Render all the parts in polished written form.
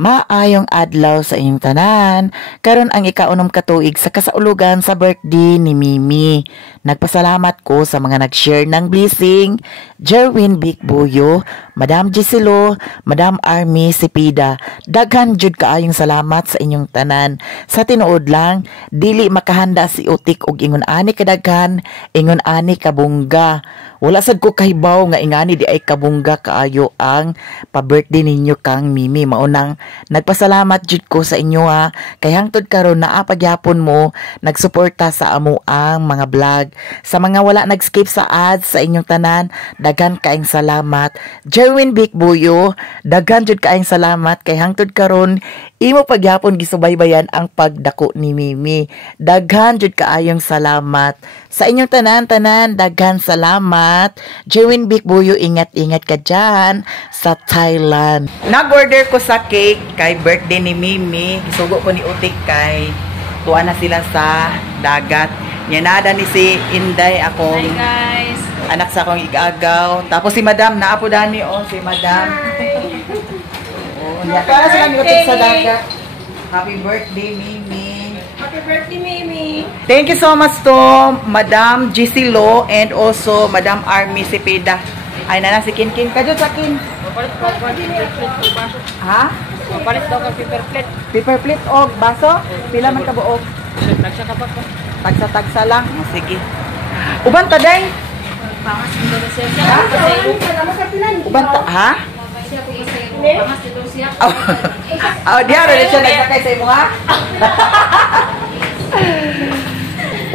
Maayong adlaw sa inyong tanan. Karon ang ikaunom katuig sa kasaulugan sa birthday ni Mimi. Nagpasalamat ko sa mga nag-share ng blessing, Jerwin Bicbuyo, Madam Giselo, Madam Army Sipida. Daghan jud kaayong salamat sa inyong tanan. Sa tinuod lang, dili makahanda si Utik og ingon ani kadaghan, ingon ani kabungga. Wala sad ko kahibaw nga ingani di ay kabungga kaayo ang pa-birthday ninyo kang Mimi. Maunang nagpasalamat jud ko sa inyo ha. Kay hangtod karon naa pagyapon mo nagsuporta sa amo ang mga vlog. Sa mga wala nag-skip sa ads sa inyong tanan, daghan kaayong salamat. Jerwin Bicbuyo, daghan jud kaayong salamat kay hangtod karon imo pagyapon gisubaybayan ang pagdako ni Mimi. Daghan jud kaayong salamat. Sa inyong tanan, daghan salamat. Jerwin Bicbuyo, ingat-ingat ka dyan sa Thailand. Nag-order ko sa cake kay birthday ni Mimi. Isugo ko ni Utik kay tuwa na sila sa dagat. Yanada ni si Inday, akong hi guys, anak sa akong igagaw. Tapos si Madam, naapo dani si Madam. Tuwa na sila ni Utik sa dagat. Happy birthday, Mimi. happy birthday Mimi. Thank you so much to Madam Giselo and also Madam Army Sipida. Ay na si Kinkin. Kadyo sa Kin. Mapalit daw ka paper plate o baso. Ha? Mapalit daw ka paper plate. Paper plate o baso? Pila man ka buog? Nagsakapat ka. Tagsa-tagsa lang. Sige. Uban ta day? Pangas dito na siya. Kasi Uban ta, ha? siya po isa yung pangas dito siya. Diya rin siya nagsakay sa imo ha?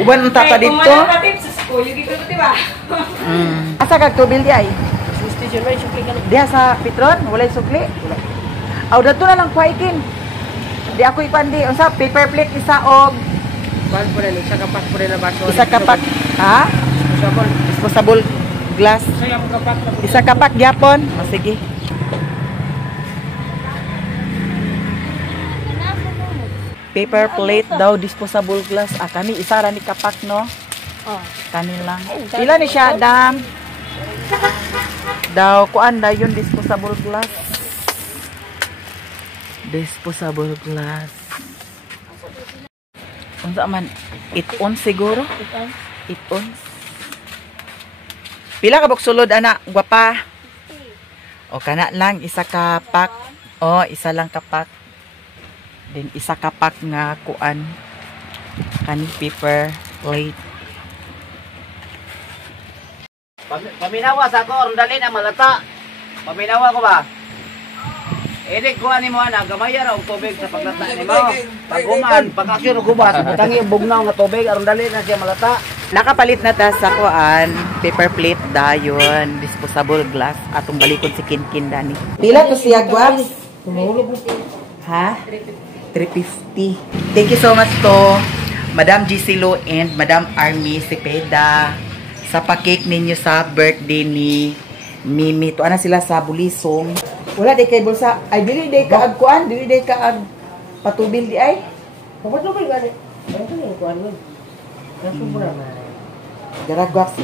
Uban ta ka dito? Kumalang ka tips sa school. Yung gito ko diba? Asa kag tubil di ay? Station ba yung sukli ka Diya sa Petron? Walay sukli? Aw, dato na lang kwaikin. Di ako ipandi. Unsa paper plate isa og Bal po rin. Isa kapat po rin na baso. isa kapak, ha? Disposable glass. Saya mo kapat. Isa kapak gyapon. Sige. Paper plate daw, disposable glass. Kani isa ra ni kapak no. Oh. Kani lang. Pila ni siya dam? Daw kuan daw yun disposable glass. Disposable glass. Unsa man? 8 ons siguro? 8 ons. Pila ka sulod ana, gwapa? O kana lang isa ka pack. O isa lang ka pack. Then isa ka pack nga kuan kani paper plate. Paminawa sa ako, rundalin ang malata. Paminawa ko ba? Edik ko ani mo ana, gamaya ra og tubig sa paglata nimo. Paguman, pag-aksyon og gubas, tangi bugnaw nga tubig, rundalin na siya malata. Nakapalit na ta sa kuan paper plate dayon, disposable glass atong balikod si Kinkin dani. Pila to siya gwaps? Ha? 350. Thank you so much to Madam Giselo and Madam Army Cepeda sa pa-cake ninyo sa birthday ni Mimi. Tuwa na sila sa Bulisong. Wala day kay bulsa. Ay dili day ka agkuan, dili day ka ag patubil di ay. Pagpatubil ba? Ano yung kuhan mo? Nasubra na. Garagwax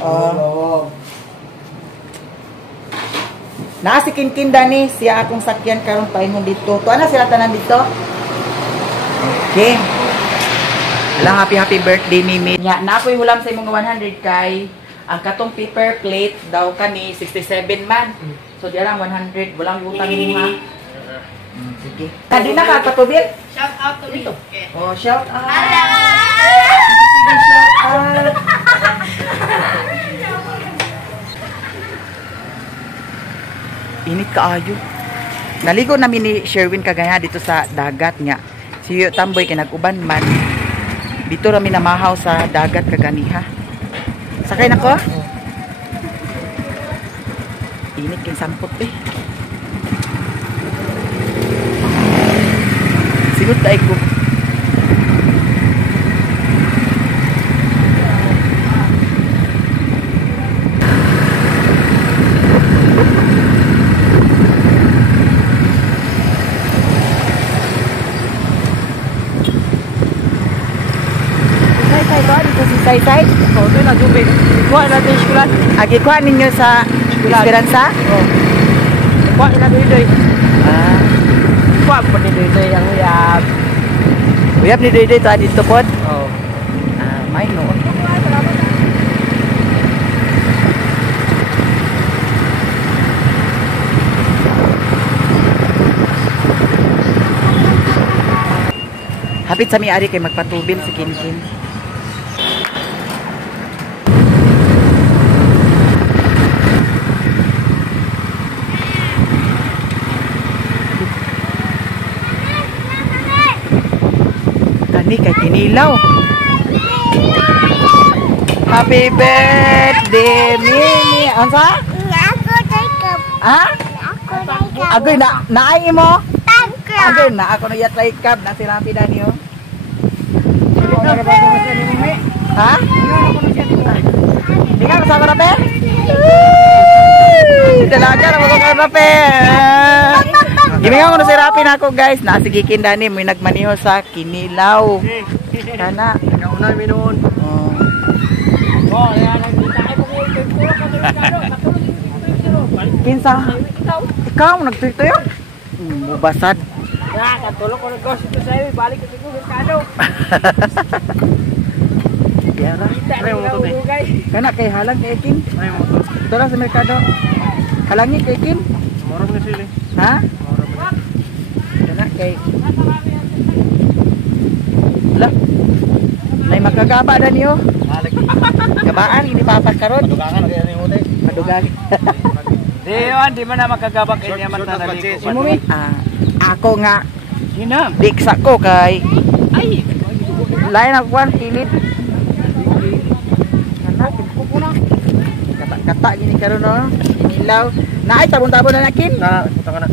naa si Kinkin dani, siya akong sakyan karon paingon dito. Tuwa na sila tanan dito. Okay. Alang happy birthday Mimi. Ya, na ako'y hulam sa imong 100 kay ang katong paper plate daw kani 67 man. So di lang 100, walang utang mo ha. Sige. Kadi na ka patubil. Shout out to me. Oh, shout out. Init kaayo. Naligo namin ni Sherwin kagaya dito sa dagat nga. Si Tamboy kinag-uban man. Dito rami namahaw sa dagat kaganiha. Sakay na ko? Init kin sampot eh. Sigot tayo ko. Say-say? Oh, ito na tubig. Kuha natin sikulat. Agi kuha ninyo sa Esperanza? Oh. Kuha natin ito. Ah. Kuha Wa po ni Dede ang uyab. Uyab ni Dede ta dito pod. Oh. May noon. Hapit sa mi-ari kay magpatubil si Kinkin. Kani kay Kinilaw. Happy birthday, Mimi. Ansa? Ako tayo. Ha? Ako tayo. Agoy na naay mo. Tangka. Agoy na ako na yatay kab na si Rapi Dani oh. Ha? Di ka kasama Rapi? Dalaga na mga Rapi. Gimingaw ko na si Rapi na ako guys. Nasigikin Dani may nagmaniho sa Kinilaw. Kana. Kaunay mi noon. Oh, yan ang kita mo Kinsa? Ikaw nagtuyo? Mubasad. Ya, katulog ko nag-ghost ito sa'yo. Balik ko siguro merkado. Yara. Ay, mo to, Kana kay halang kay Kim. Ay, mo to. Ito lang sa merkado. Halangi kay Kim. Morong na sila. Ha? Kana kay... Lah. May magkagaba na niyo. Gabaan, hindi papas karon. Padugangan, kaya ni Uday. Madugag. Di man na magkagabak kanya man tanali ko. Imumi. Ako nga Hinam. diksa ko kay Ay. lain ako kwan pilit. Kana ko na. Kata-kata gini karon no. Inilaw. Naay tabon-tabon na nakin. Na, puta ka na.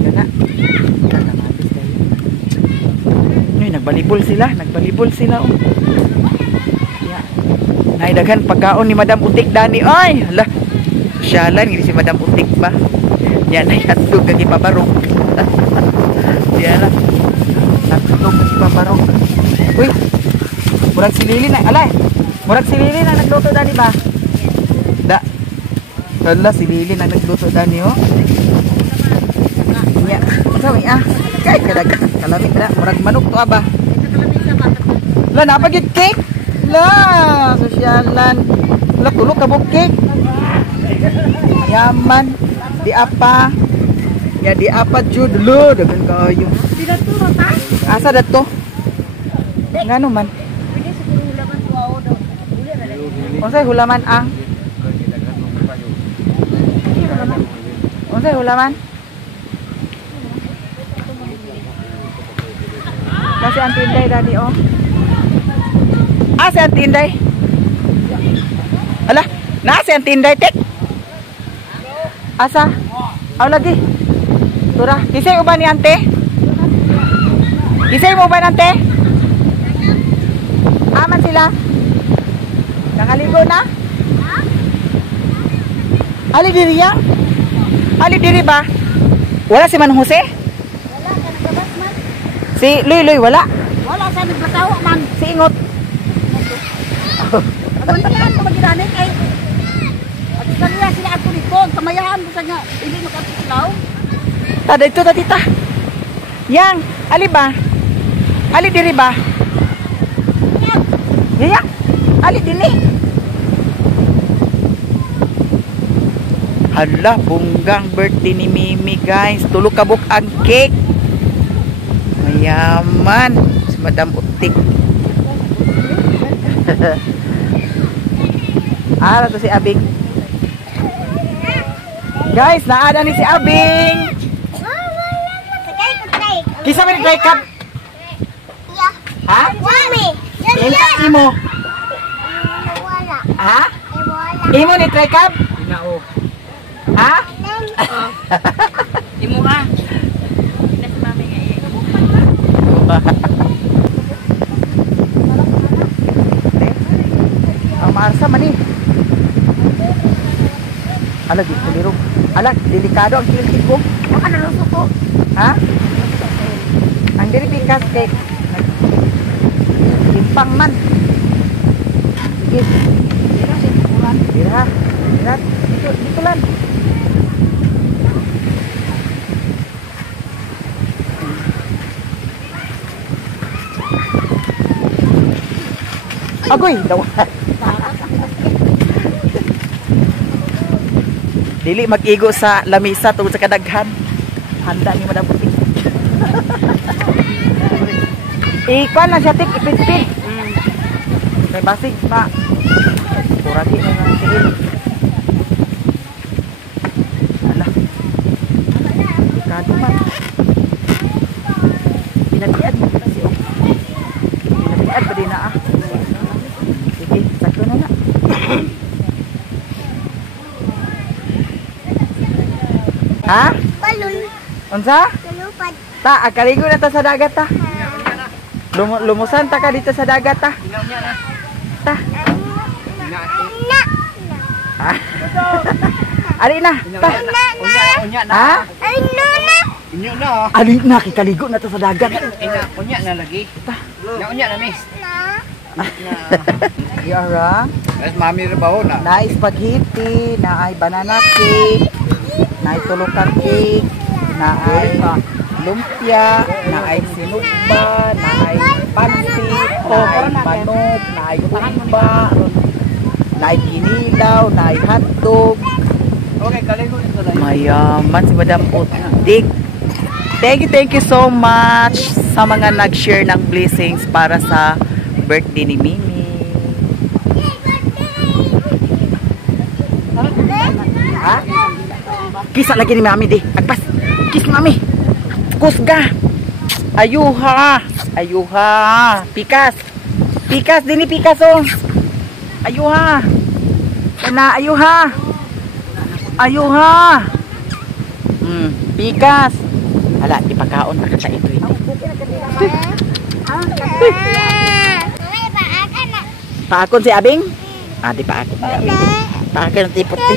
Kana. Ay, nagbalibol sila oh. Yeah. Naidaghan pagkaon ni Madam Utik Dani. Ay, hala. Syalan gini si Madam Utik ba. Yan ay hatog kagi pabarok. Yan na. Hatog kagi pabarok. Uy. Murag si Lili na, alay. Murag si Lili na nagluto Dani ba? Da. Hala si Lili na nagluto Dani oh. Ya, sawi kay kadag kalami na murag manok to aba. La napagit cake. La, sosyalan. La tulog ka bug cake. Yaman. Di apa. Ya di apa jud lo dagan kayo. Di dato ta? Asa dato? Ngano man? Pwede siguro hulaman tuaw daw. Uli ra dali. Unsay hulaman ang? Unsay hulaman? Kasi ang tinday dadi oh. Si ang tinday. Ala, si ang tinday tek. Asa? Aw lagi. Tura, kisay uban ni ante? Kisay mo uban ante? Aman sila. Nakaligo na? Ali diri ya? Ali diri ba? Wala si Man Jose? Wala ka nagabas man. Si Luy wala. Wala sa nagbatawa man. Si Ingot. Ako niyan ko magidani kay Kaya sila ako dito, kamayahan mo sa nga, hindi makapisilaw. Tada ito ta tita. Yang, ali ba? Ali diri ba? Ya, ali dini. Hala, bunggang birthday ni Mimi guys. Tulog kabuk ang cake. Mayaman. Si Madam Utik. To si Abing. Guys, naada ni si Abing. Kisa may try cup. Ha? Imo. Ha? Imo ni try cup? Inao. Ha? Imo ha. Ang maarsa man eh. Alag, kulirog. Alag, delikado ang kilid ko. Ano luso ko? Ha? Ang diri pikas kay timpang man. Sige. Dira. Dira. Dito lang. Agoy, daw. Dili mag-igo sa lamisa tungod sa kadaghan. Handa ni Madam Puti. Ikuan lang siya, tik, ipit-pit. May basig pa. Puragi na ng tigil. Ala. Kado man. Pinatiad mo kasi oh. Pinatiad pa din na ah. Sige, sakto na na. Ha? Balon. Unsa? Kalupad. Ta, akaligo na ta sa dagat ta. Lumusan ta ka dito sa dagat ta. Ta. Ha? Ali na. Ta. Unya na. Ha? Inyo na. Ali na, kikaligo na ta sa dagat. Unya na lagi. Unya na miss. Yara. Yes, mami rabaw na. Na spaghetti, na ay banana cake, na ay tulukan cake, na ay lumpia, na ay sinugba, na ay pansit, na ay manok, na ay umba, na ay kinilaw, na ay hotdog. Okay, kaligo ito lang. Mayaman si Madam Utig. Thank you so much sa mga nag-share ng blessings para sa birthday ni Mimi. Ha? Kisa lagi ni Mami di. Agpas. Kiss Mami. Kusga. Ayuha. Ayuha. Pikas. Pikas dini pikas oh. Ayuha. Kana ayuha. Ayuha. Pikas. Hala, di pagkaon pa sa ito ito. Paakon si Abing? Ah, di paakon si Abing. Paakon ang tipot di.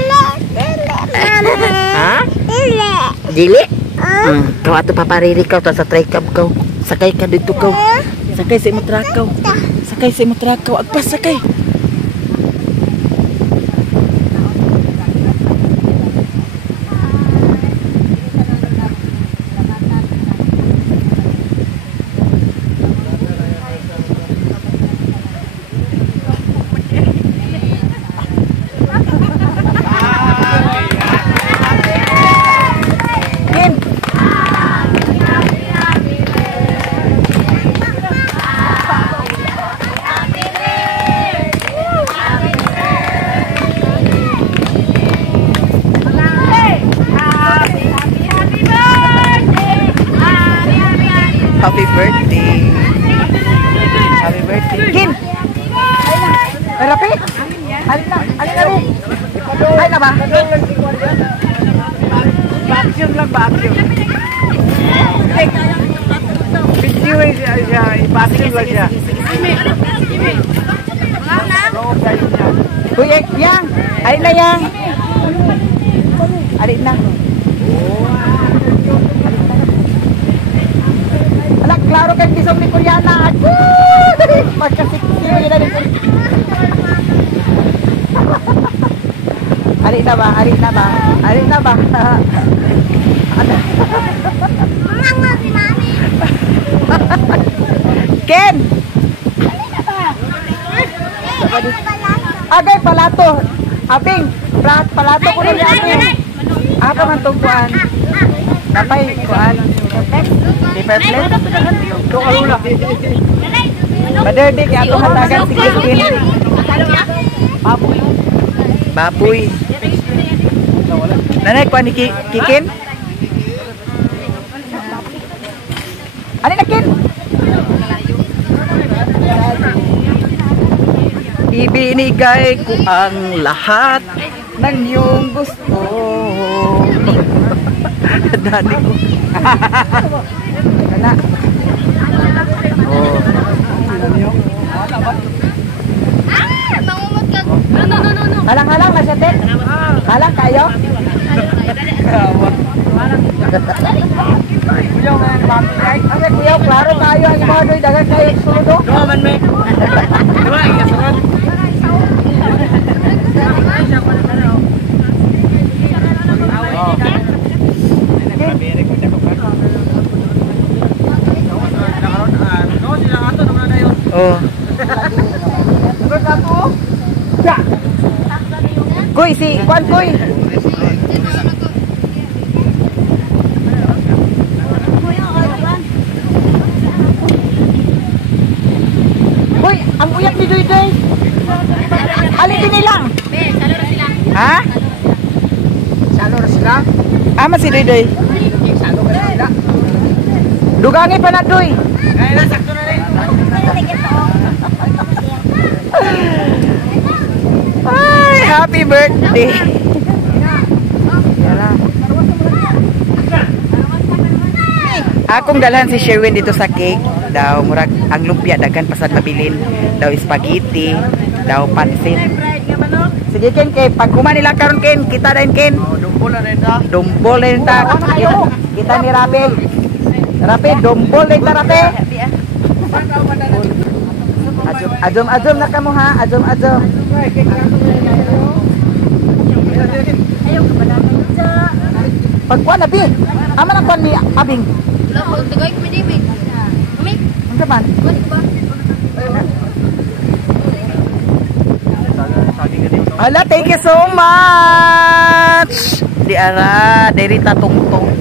Ha? Dili? Kau ato papariri kau sa trikab kau. Sakay ka dito kau. Sakay sa imong trakaw. Sakay sa imong trakaw. Agpas sakay. Happy birthday. Happy birthday. Kim! Ay, Rapi! Alin na rin. Ay na ba? Vacuum lang, vacuum. Video siya, i-vacuum lang siya. Uy, yang! Alin na yang! Alin na. Anak, klaro kay kisong ni Koreana. Magkasiksiyo na rin. Ari na ba? Ari na ba? Ari na ba? Ken! Agay, palato. Abing, palato ko rin abing. Apa man itong kuhan? Napay, kuhan? Paper plate? Ito kalula. Maderdik, ato hatagan si Kikin. Baboy. Baboy. Nanay, kuhan ni Kikin? Ano na, Kin? Ibinigay ko ang lahat ng iyong gusto. Dani ko. Kana. Oh. Halang-halang na siya, Ted. Halang kayo. Kuyaw nga yung mami. Ay, kuyaw, klaro kayo. Ang mga doy, dagan kayo sulo. No, man, me. Diba, iyasunod. Oh. Koy, si Kuan Koy. Koy, ang uyak ni Doy. Alin din nilang? Ha? Salor sila. Ama si Doy. Salor sila. Dugangi pa na Doy. Ay, sakto na rin. Ay, happy birthday. Yala. Akong dalhan si Sherwin dito sa cake. Daw murag ang lumpia daghan pasad mabilin. Daw spaghetti, daw pansit. Sige Ken, kay pag kumain nila karon Ken, kita din Ken. Dumbol na rin ta. Dumbol din ta. Kita ni Rapi. Rapi, dumbol din ta Rapi. Ajom na kamo ha. Ajom. Pagkuan na bi. Ama nang kuan ni Abing. Ano man? Hala, thank you so much. Di ara, diri ta tungtong.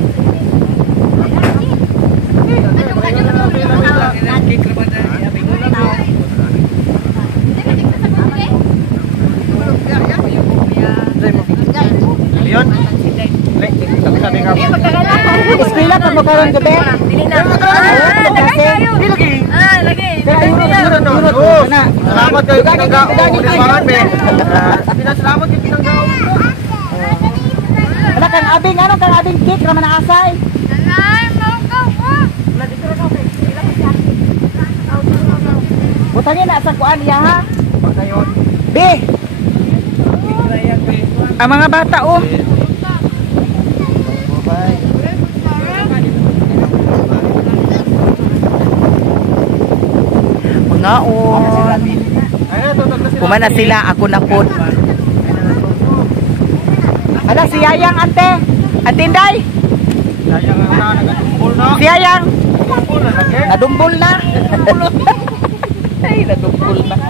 Yun. Eskwela pa mo karon gabi? Dili na. Lagi. Salamat kayo pinanggaon. Salamat kayo pinanggaon. Wala kang Abing, ano kang Abing cake raman na asay? Butangin na sa kuan iya ha. Be. Ang mga bata oh. Ngaon. Kumana sila, ako na po. Ala, si Yayang, ante. Antinday. Si Yayang. Nadumbol na. Ay, nadumbol na.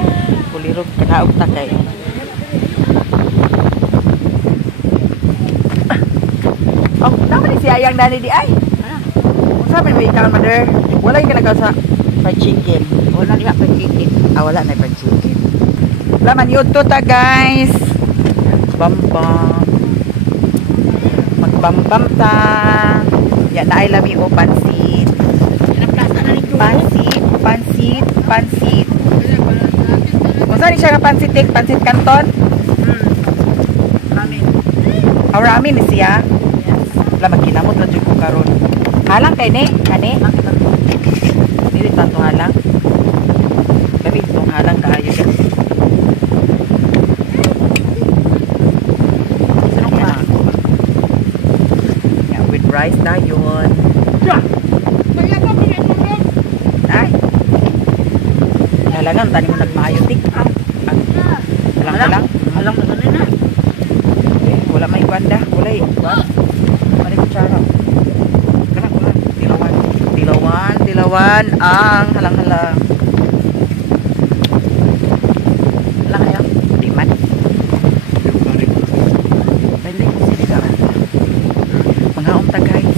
Kulirog, kanaog na kayo. Oh, naman ni si Yayang dani di ay. Sabi mo ikaw, mother. Wala yung kanagaw sa fried chicken. Wala na fried chicken. Wala na fried chicken. Laman yun to ta guys. Bam-bam. Magbam-bam ta. Yan na ay lami o pansit. Pansit. Kung saan siya nga pansit tik? Pansit kanton? Ramen. Ramen siya? Laman kinamot lang ko karon. Halang kay ne? Kani? Dili tanto halang. Gabi itong halang kaayo siya. Yeah, with rice na yun. Ay. Halangan, tani mo nagmaayotik. Halang. Alam na rin na. Wala may gwanda. Wala eh. Wala kutsara. Dilawan ang halang-halang. Halang kayo? Di man. Pwede ko sinigaan. Mga ta guys.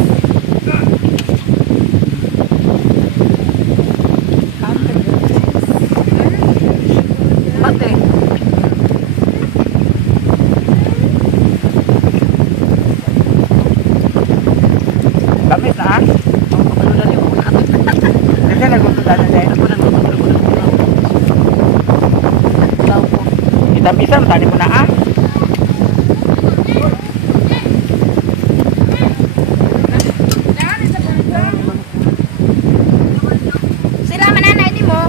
Mate. Bakit na? Kasi nagustuhan na siya. Itam-isam, tali mo na ah. Sila mananay ni mo.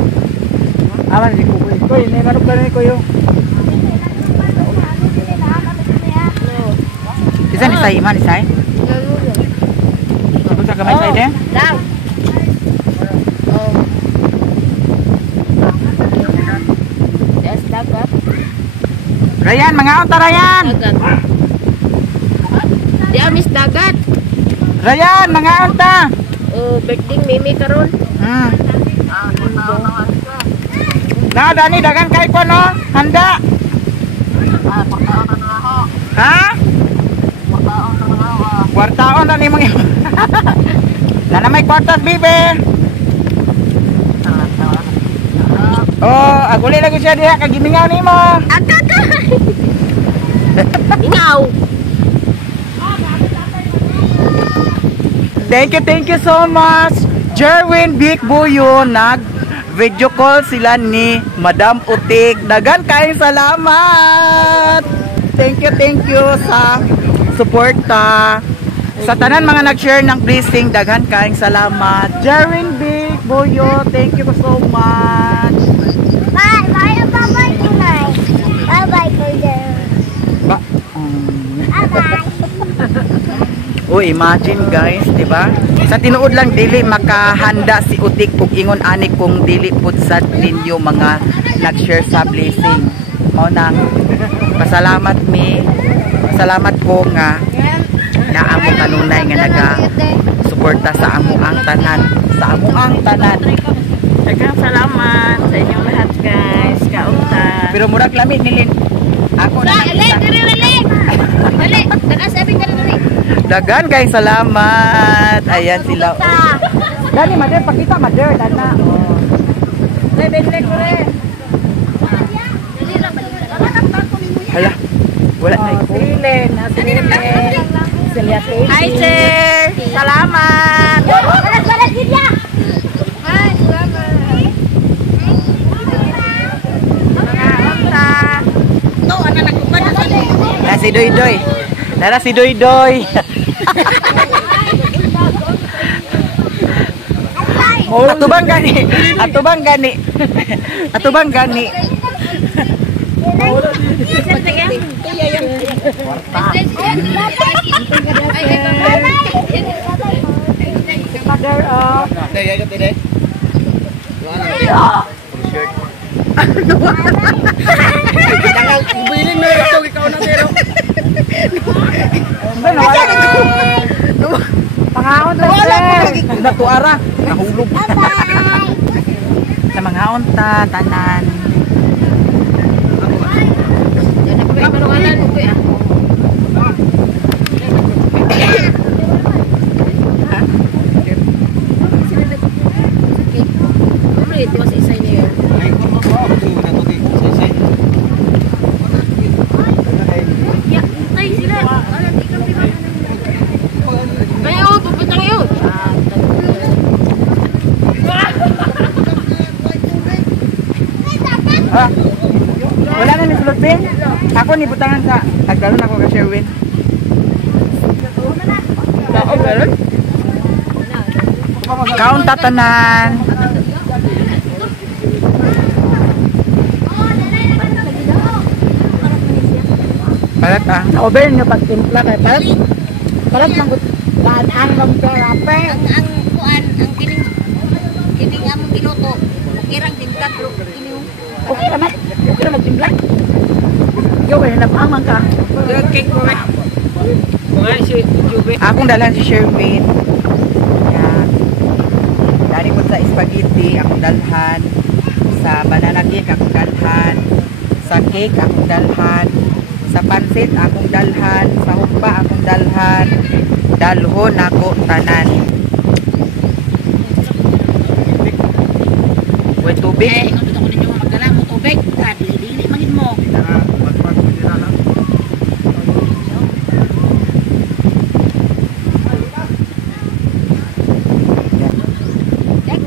Aman, hindi ko ko. Koy, may manok ka rin ko yung. Isa ni Sai, man ni Sai. Gusto ka may Sai din? Lang. Yes, dagat. Ryan, mga unta Ryan! Dagat. Di amis dagat. Ryan, mga unta! Birthday Mimi karon. Na, Dani, dagan kay ko no? Handa! Ha? Kwartaon na ni mga na may kwartas, bibe. Oh, aguli lagi siya diha kag gimingaw nimo. Agaka! Ingaw! Thank you so much. Jerwin Big Buyo nag video call sila ni Madam Utik. Dagan kayong salamat. Thank you sa suporta. Sa tanan mga nag-share ng blessing, daghan kayong salamat. Jerwin Big Buyo, thank you so much. Bye-bye tonight. Bye-bye for them. Ba Bye-bye. Oh, imagine guys, 'di ba? Sa tinuod lang dili makahanda si Utik ug ingon ani kung dili pud sad ninyo mga nag-share sa blessing. Mao nang pasalamat mi. Salamat ko nga na amo kanunay nga naga suporta sa amo ang tanan, Daghang salamat sa inyong lahat guys. Kaunta. Pero murag lami nilin. Ako na Dali! Nakasabi ka na dali. dagan kay salamat. Ayan sila. Oh. Dani mother, pakita mother dana. Oh. Benlek ko rin. Hala. Wala na iko. Silen. Hi sir! Salamat! Balas din niya. Hi! Salamat! Mga unta! Ito, ano nagkupan na sila? Na si Doy. Nara si Doy. Atubang gani. Mother of Bilin na ito, ikaw na pero. Pangaon lang sir. Natuara. Nahulog. Sa mga unta, tanan. Ito si isa niya. Tay sila. Kayo, pupunta kayo. Ah. Wala na ni sulod Ben. Ako ni butangan sa agdalon ako ka Sherwin. Kaun tatanan. Palat ah. Over nyo pagtimpla kay palat mang daan lang terape. Ang kuan, ang kining among ginuto. Kirang tingkat bro kining. Okay naman. Okay na magtimpla. Yo kay napamang ka. Okay ko eh. Mga si Jube. Akong dalhan si Sherwin. Yan. Dali ko sa spaghetti, akong dalhan. Sa banana cake, akong dalhan. Sa cake, akong dalhan. Sa pansit, akong dalhan. Sa humpa, akong dalhan. Dalhon ako tanan. Uy, tubig. Eh, kung dito ko ninyo magdala mo tubig, dili magin mo.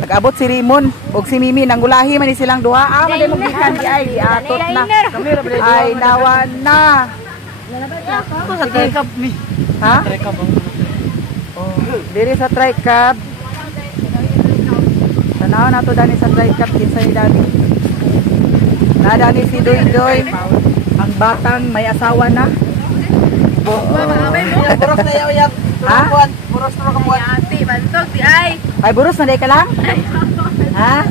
Nag-abot si Rimon ug si Mimi nanggulahi man ni silang duha. Ah, maday magbikan di ay atot na. Ay nawan na. Ako sa tricab ni. Ha? Tricab ang. Oh, diri sa tricab. Tanaw na to dani sa tricab kinsa ni dani. Na dani si Doy. Ang batang may asawa na. Boros na yaw. Ha? Boros na kabuan. Ate, bantog di ay. Ay buros na day ka lang? Ha?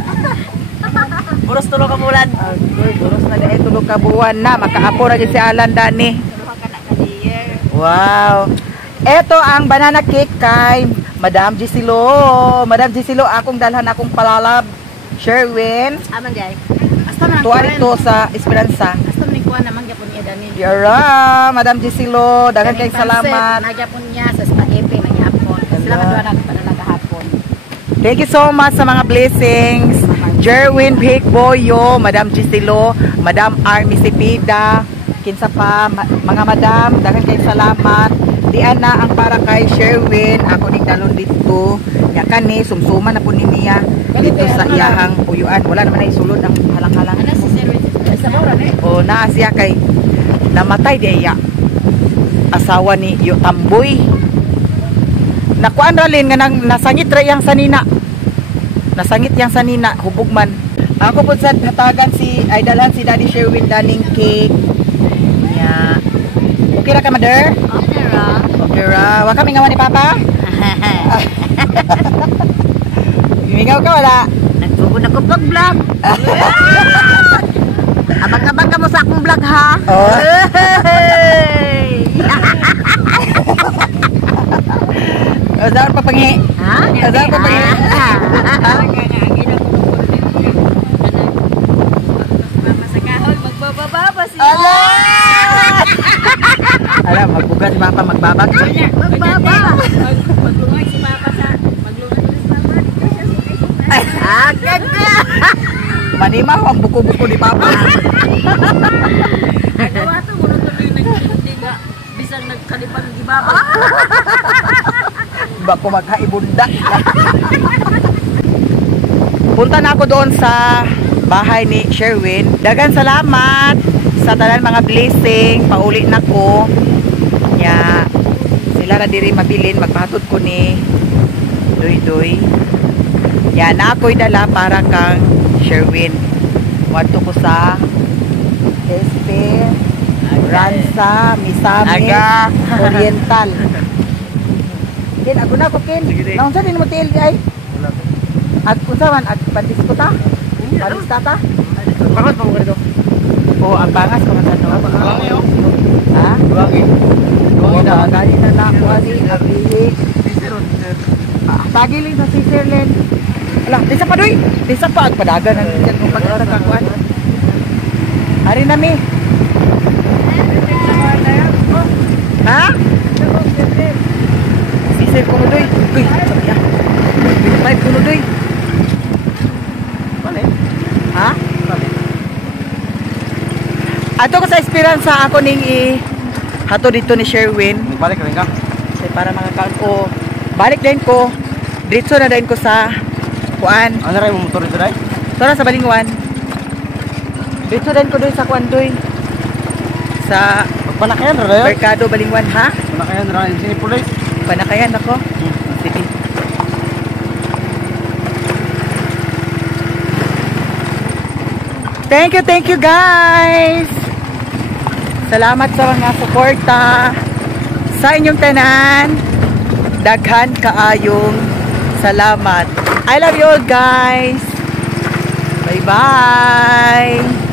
Boros tulo ka bulan. Ay, buros na day tulog ka buwan na makaapo ra gyud si Alan dani. Wow. Ito ang banana cake kay Madam Gisilo. Madam Gisilo, akong dalhan akong palalab. Sherwin. Aman di ay. Tuwa rito sa Esperanza. Asta man kuha naman gyapon niya dani. Yara, Madam Gisilo, daghang kay salamat. Nagyapon niya sa spaghetti magyapon. Salamat duha na padala kahapon. Thank you so much sa mga blessings. Jerwin Big Boyo, Madam Gisilo, Madam Army Sipida, kinsa pa mga madam, daghang kay salamat. Diyan na ang para kay Sherwin, ako ning dalon dito. Nya kani sumsuma na po ni niya dito sa iyahang puyuan. Wala naman ay sulod ang halang-halang. Ana si Sir sa mura ni. O naa siya kay namatay diya. Asawa ni Yo Tamboy. Nakuan ra lin nga nasangit ra yang sanina. Nasangit yang sanina hubog man. Ako po sa hatagan si ay dalhan si Daddy Sherwin daning cake. Nya. Okay ra ka mother? Okay ra. Okay ra. Wa kami ngawan ni Papa? Mingaw ka wala? Nagtugod ako vlog. Abang-abang ka mo sa akong vlog ha. Oh. Azar pa pangi. Ha? Azar pa pangi. Magbababa siya. Ala! Ala, magbugas si Papa magbabag. Magbaba. Maglungag si Papa sa maglungag si Papa. Ganda. Manimaw ang buko-buko ni Papa. Gawa to mo to hindi nga bisang nagkalipang di Papa. Ba ko magkaibunda. Punta na ako doon sa bahay ni Sherwin. Dagan salamat sa tanan mga blessing. Pauli na ko. Ya, sila na diri mabilin. Magpahatod ko ni Doy. Ya, na ako'y dala para kang Sherwin. Wadto ko sa Este, Ransa, Misamis, Oriental. Kin, ako na ko, Kin. Naon sa din mo tiil ay? At kung saan, at pantis ko ta? Pantis ta ta? Pangat pa mo ganito. O, ang bangas ko na sa Buwangi oh. Ha? Buwangi. O, dahil na na ako ani, abihik. Tagilin sa sister Len. Alam, tisa pa doy. Tisa pa, at padagan na dyan kung pag-arakakuan. Hari na mi. Ha? Sister ko doy. Uy, sabi niya. 25 ko doy. Ha? Ato ko sa esperanza ako ning hato dito ni Sherwin. Balik rin ka. Kasi para mga o balik din ko. Dito na din ko sa kuan. Ano rin mo motor dito dai? Tora sa Balingwan. Dito din ko doon sa kuan doy. Sa Panakayan ra. Mercado Balingwan ha? Panakayan ra sini pulis. Panakayan ako. Sige. Thank you guys. Salamat sa mga suporta sa inyong tanan. Daghan kaayong salamat. I love you all guys. Bye bye.